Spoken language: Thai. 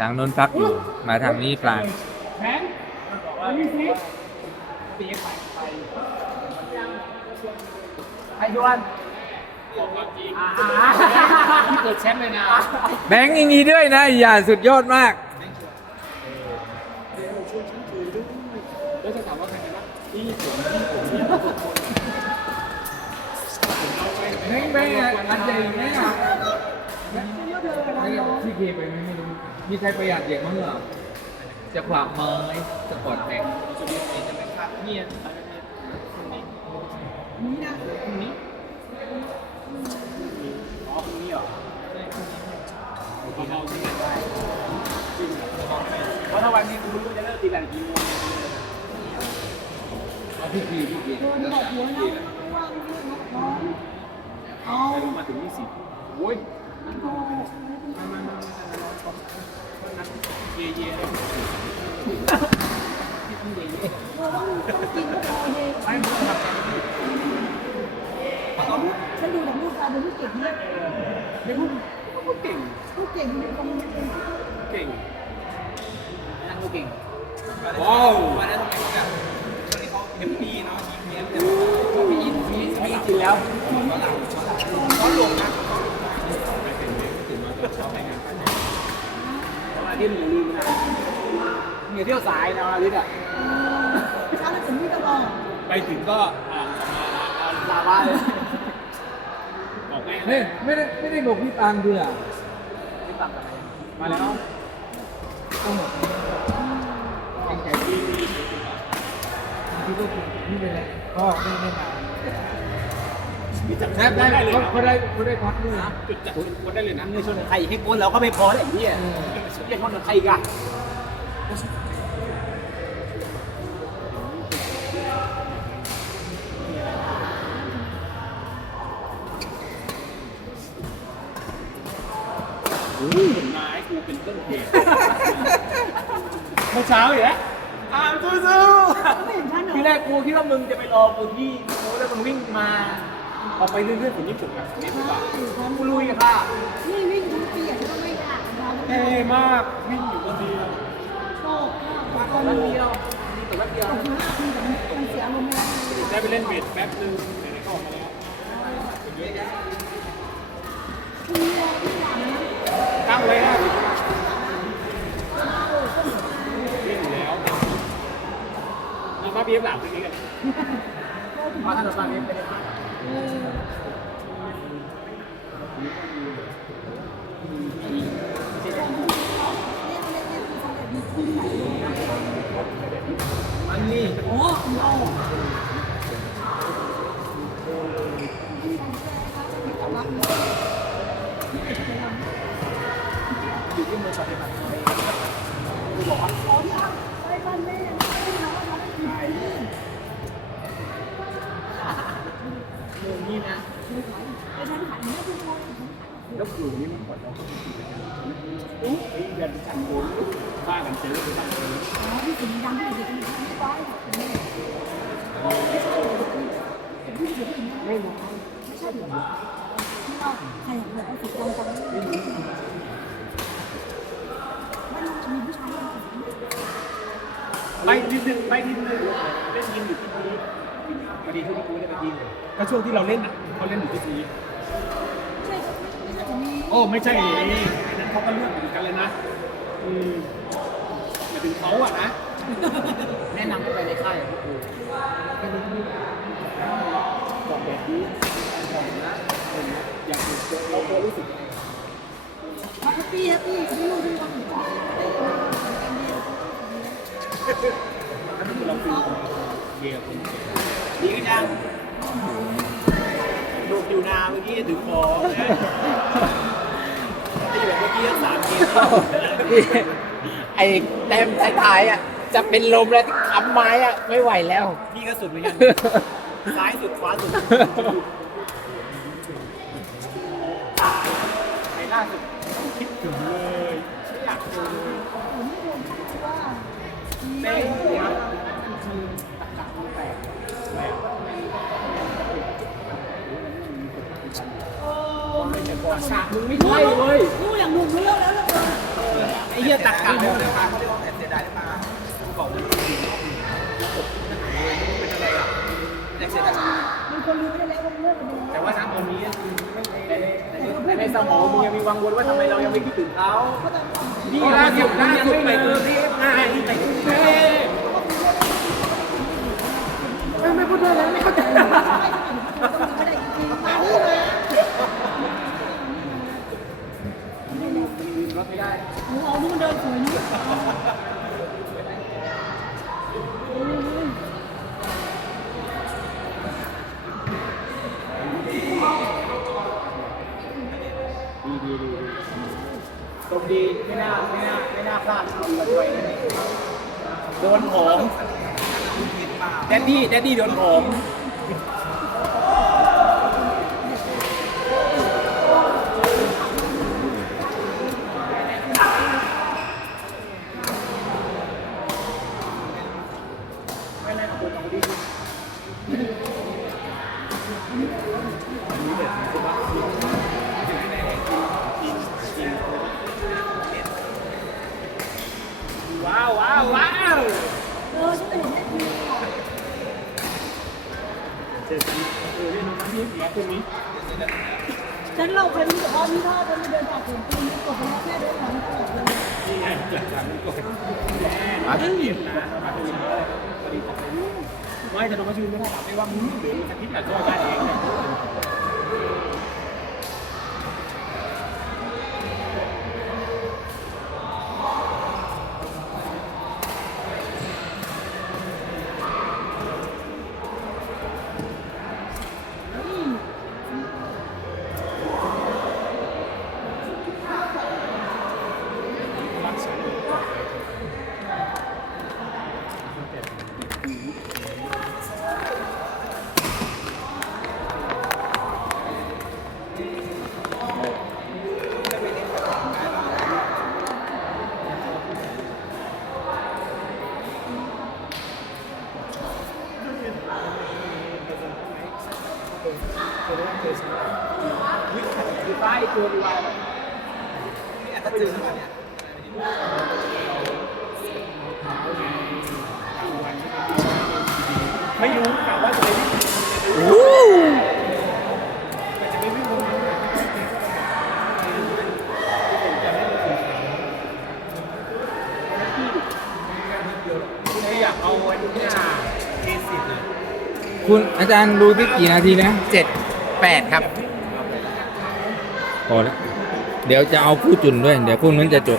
ทางโน้นพักอยู่มาทางนี้ปลางแผนอันนี้สิตีไปไปไอ้ดวนอ่าที่เกิดแชมป์เลยนะแบงค์อย่างนี้ด้วยนะอย่าสุดยอดมากแล้วจะถามว่าใครชนะที่ผมที่ผมแบงค์แบงค์อันใหญ่ไหม มีใครประหยัดเด็กมั้งเหรอจะขวากไม้จะกอดแบงค์เนี่ยนี่นะพรุ่งนี้อ๋อพรุ่งนี้เหรอเบาๆใช่ไหมได้เพราะถ้าวันนี้คุณรู้ว่าจะเลิกตีแบดกี่โมงเอาพี่เคพี่โดนบอกหัวเราว่างเรื่องน้องเอามาถึงยี่สิบโอ้ยโทรเย่เย่เราต้องต้องกินโทรเยไม่เพื่อนทำงานที่ ฉันดูจากลูกตาดูลูกเก่งมากไม่พูดพูดเก่งลูกเก่งตรงนี้เก่งนั่งก็เก่งว้าววันนั้นทำไมแบบช่วงนี้เขาเฮปปี้เนาะยิ้มแย้มแต่มีมีมีกินแล้วเขาลงนะวัน ที่หนูลืมนะเหนื่อยเที่ยวสายนะอาทิตย์อะเช้าแล้วถึงนี่ตลอดไปถึงก็ลาบ้าเลยบอกแม่เฮ้ยไม่ได้ไม่ได้บอกพี่ปางด้วยอะไม่ตัดอะไรมาแล้วต้องหมดแข่งใจพี่พี่ก็คุณพี่เป็นไรก็ไม่ไม่มา มีจับแซ่บได้เลยเขาได้เขาได้พักด้วยนะจุดจับจุดคนได้เลยนะในชนไทยให้โกนเราก็ไม่พอเลยพี่เรียกคนไทยกันนายกูเป็นต้นเหตุเมื่อเช้าอยู่แล้วอ่านสู้ไม่เห็นฉันเหรอๆที่แรกกูคิดว่ามึงจะไปรอกูที่กูแล้วมึงวิ่งมา พอไปเรื่อยๆผมยิ่งสุดแบบนี้ดีกว่ากูลุยกันค่ะนี่วิ่งทั้งปีอะก็ไม่ได้เราเท่มากวิ่งอยู่คนเดียวโชคมากตอนเดียวมีแต่แป๊บเดียวตกหน้าทีแต่มันเสียอารมณ์ไม่ได้ได้ไปเล่นเบสแป๊บนึงไหนๆก็ออกมาแล้วทีเราที่หลังนะตั้งไว้นะวิ่งอยู่แล้วมีมาเบียบหลับตรงนี้กันเพราะถ้าเราฟังนี้ไม่ได้ฟังเออ อันนี้โอ้โหอยู่ที่มือปฏิบัติกูบอกว่าขอที่อะไปบ้านแม่ที่เราว่าเราได้กินไปนี่เรื่องนี้นะไปฉันหันแม่ทุกคนแล้วคือนี่มันปวดเราก็ไม่คิดกันอุ๊ยเดือนกันโดนบ้ากันเจอไปตังเลยอ๋อที่สีดำที่สีดำไม่ไปแม่เห็นผู้หญิงผู้หญิงไม่รู้ไม่ใช่หรอที่ว่าใครอยากเอาสีดำจังไม่รู้ไม่รู้มีผู้ชายไปนิดนึงไปนิดนึงเล่นยิมอยู่ที่นี้ พอดีช่วงที่กูได้ไปยิมก็ช่วงที่เราเล่นอะเขาเล่นอยู่ที่นี้ใช่ไม่ใช่จะมีโอ้ไม่ใช่ไอ้นั้นเขาก็เลือกเหมือนกันเลยนะ อืมหมายถึงเขาอะนะ แนะนำให้ไปในค่ายของกูบอกแบบนี้บอกนะอยากเราเคยรู้สึกแฮปปี้แฮปปี้ไม่รู้ที่ว่าถ้าเป็นเราคือเยียคนดี กันยังลูกอยู่นาเมื่อกี้ถึงคอที่แบบเมื่อกี้สามเกมไอ้แต้มท้ายๆอะ จะเป็นลมแล้วคำไม้อะ ไม่ไหวแล้วพี่ก็สุดเหมือนกันซ้ายสุดขวาสุดไอ้ล่าสุดคิดถึงเลยอยากเจอเลย ผมไม่โดนว่า เต้นเนี่ยคือตักกะมันแตกแตกไม่แต่ก่อน ฉากมึงไม่ใช่เว้ยรู้อย่างหนุ่มรู้แล้วแล้วแล้วไอ้เหี้ยตักกะเลยเขาเรียกว่าแผ่เสียดายได้ปลาบอกว่าเป็นอะไรอะไม่เสียดายมีคนรู้ไปแล้วว่าเลิกกันแล้วแต่ว่าณตอนนี้ในในสมองมึงยังมีวังวนว่าทำไมเรายังไม่คิดถึงเขานี่ล่าสุดล่าสุดไปกรุงเทพไงไปกรุงเทพไม่ไม่พูดด้วยแล้วไม่เข้าใจ ไม่สมัยนี้เขาได้จริงๆมาที่มารถไม่ได้หนูเอาลูกเดินสวยนี่ดีดีดีตรงดีไม่น่าไม่น่าไม่น่าพลาดเอามาด้วยโดนของแดดดี้แดดดี้โดนของ ว้าวว้าวว้าวเออฉันเห็นได้ดีเจอกันเออเล่นน้ำพี่อคนนี้ฉันเราเคยมีแต่ว่านี่ถ้าฉันเดินผ่านผมปีนี้กดแล้วแค่เดินผ่านกดเลยนี่ไงเกิดการก่อนมาถึงเย็นะมาถึงไม่จะลงมาชื่นไม่ได้ไม่ว่ามึงหรือจะคิดแต่ตัวได้เอง เนี่ยคือป้ายตัวดีวายเนี่ยถ้าเจอมาเนี่ยไม่รู้แต่ว่าจะไปวิ่งจะไปวิ่งตรงนี้ไม่อยากเอาไว้ทุกอย่างเอสิบคุณอาจารย์ดูที่กี่นาทีนะเจ็ดแปดครับ พอแล้วเดี๋ยวจะเอาคู่จุนด้วย เดี๋ยวคู่นั้นจะจบ